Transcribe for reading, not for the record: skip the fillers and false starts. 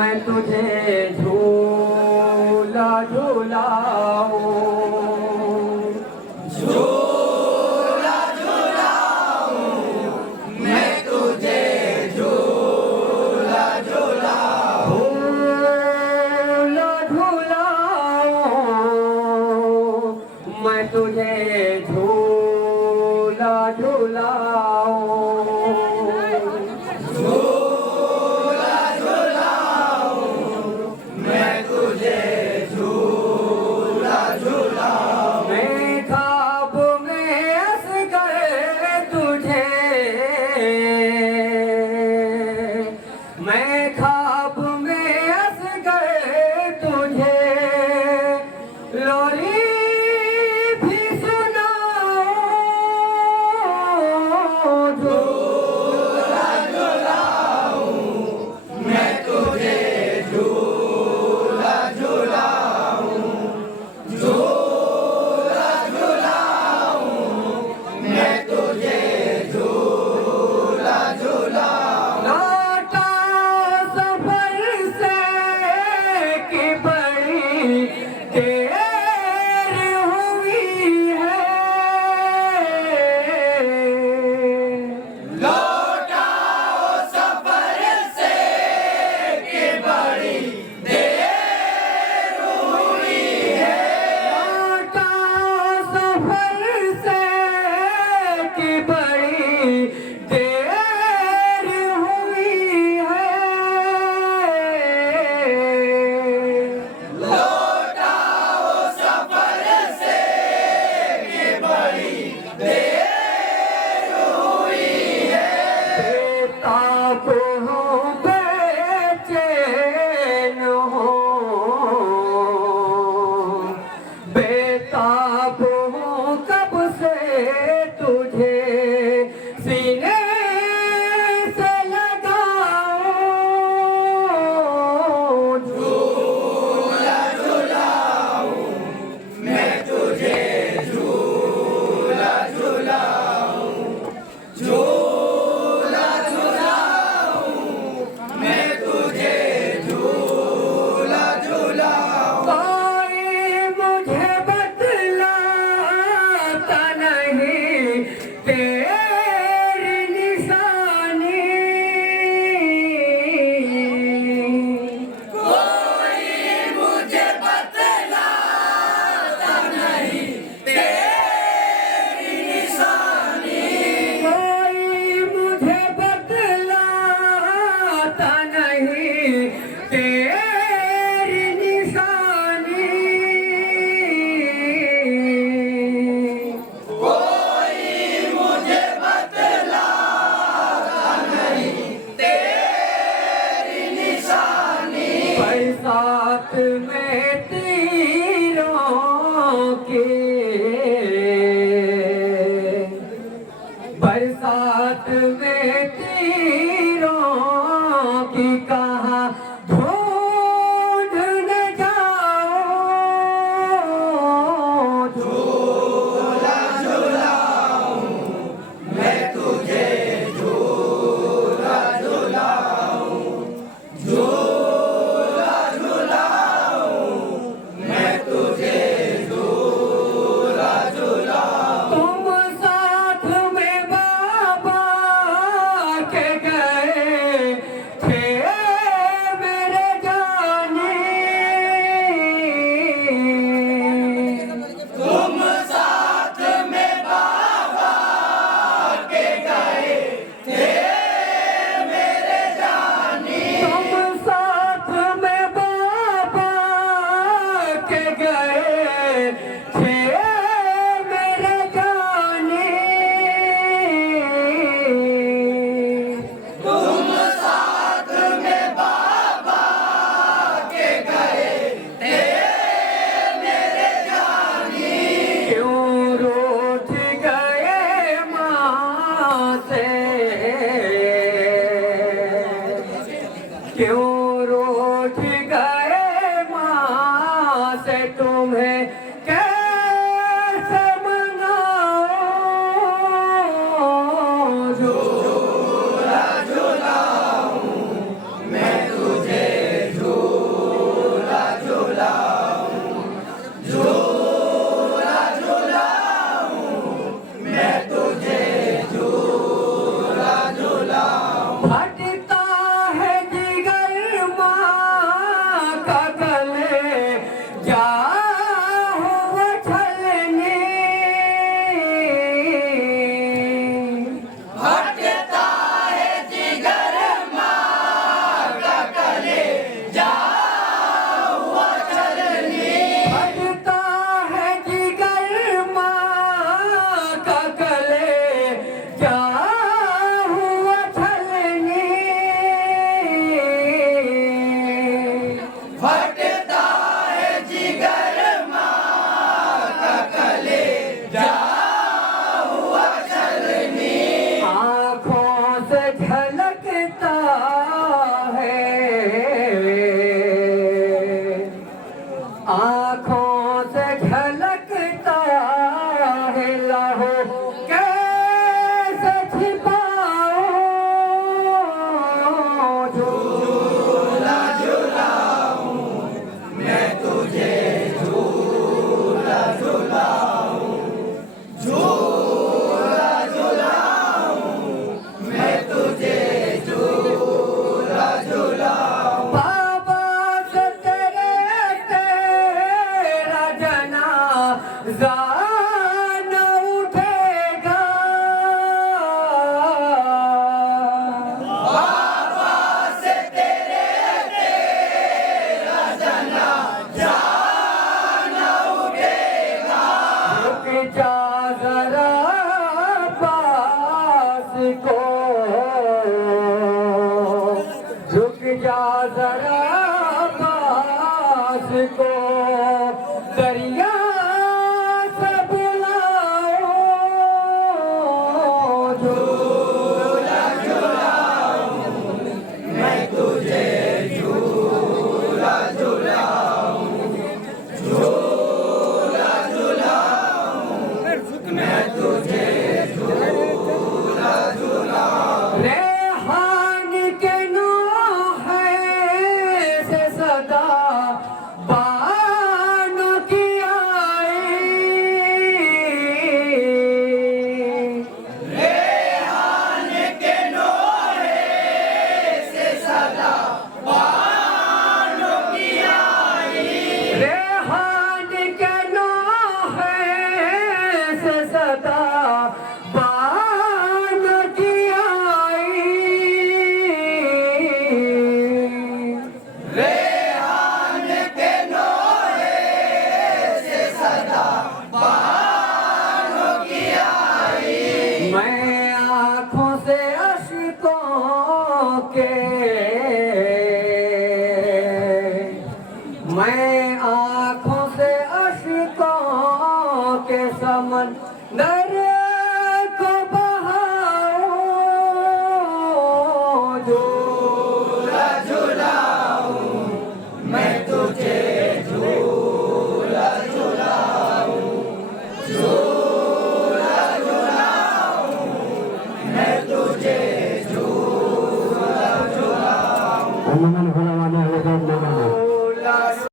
मैं तुझे झूला झूलाऊं, झूला झूलाऊं, मैं तुझे झूला झूलाऊं, झूला झूलाऊं, मैं तुझे झूला झूलाऊं, झूला झूलाऊं, मैं तुझे झूला झूलाऊं। मैं ख्वाब में असगर तुझे, मैं ख्वाब में असगर तुझे लोरी भी सुनाऊं, झूला झूलाऊं, मैं तुझे झूला झूलाऊं, झूला झूलाऊं, मैं तुझे झूला झूलाऊं। लौटा सफर से कि बड़ी देर हुई है, लौटाओ सफर से कि बड़ी देर हुई है, लौटा सफर से कि बड़ी देर हुई है, लौटाओ सफर से कि बड़ी देर हुई है। बेताब हूँ बेचैन हूँ, बेताब हूँ कब से तुझे सीने से लगाऊं, झूला झूलाऊं, मैं तुझे झूला झूलाऊं, झूला झूलाऊं, मैं तुझे झूला झूलाऊं। कोई मुझे बतलाता नहीं तेरी निशानी, कोई मुझे बतलाता नहीं तेरी निशानी, कोई मुझे बतलाता नहीं तेरी निशानी, कोई मुझे बतलाता नहीं तेरी निशानी। बरसात में तीरों के, बरसात में तीरों की कहाँ ढूंढ न जाऊं, झूला झूलाऊं, मैं तुझे झूला झूलाऊं, झूला झूलाऊं, मैं तुझे झूला झूलाऊं। तुम साथ में बाबा के गए थे मेरे जाने, तुम साथ में बाबा के गए थे मेरे जानी, तुम साथ में बाबा के गए थे मेरे जाने, तुम साथ में बाबा के गए थे मेरे जानी। क्यों रूठ गए माँ से, क्यों रूठ गए माँ से, तुम्हें कैसे मनाऊं, झूला झूलाऊं, मैं तुझे जरा पास को दरिया से बुलाओ झूला झूलाऊं मैं तुझे झूला झूलाऊं झूला झूलाऊं मैं तुझे झूला झूलाऊं रेहान के नो है से सदा बानो की आई रेहान के नोहे से सदा बानों की आई रेहान के नो है से सदा बानो की आई रेहान के नोहे से सदा बानों की आई मैं आँखों से अश्कों के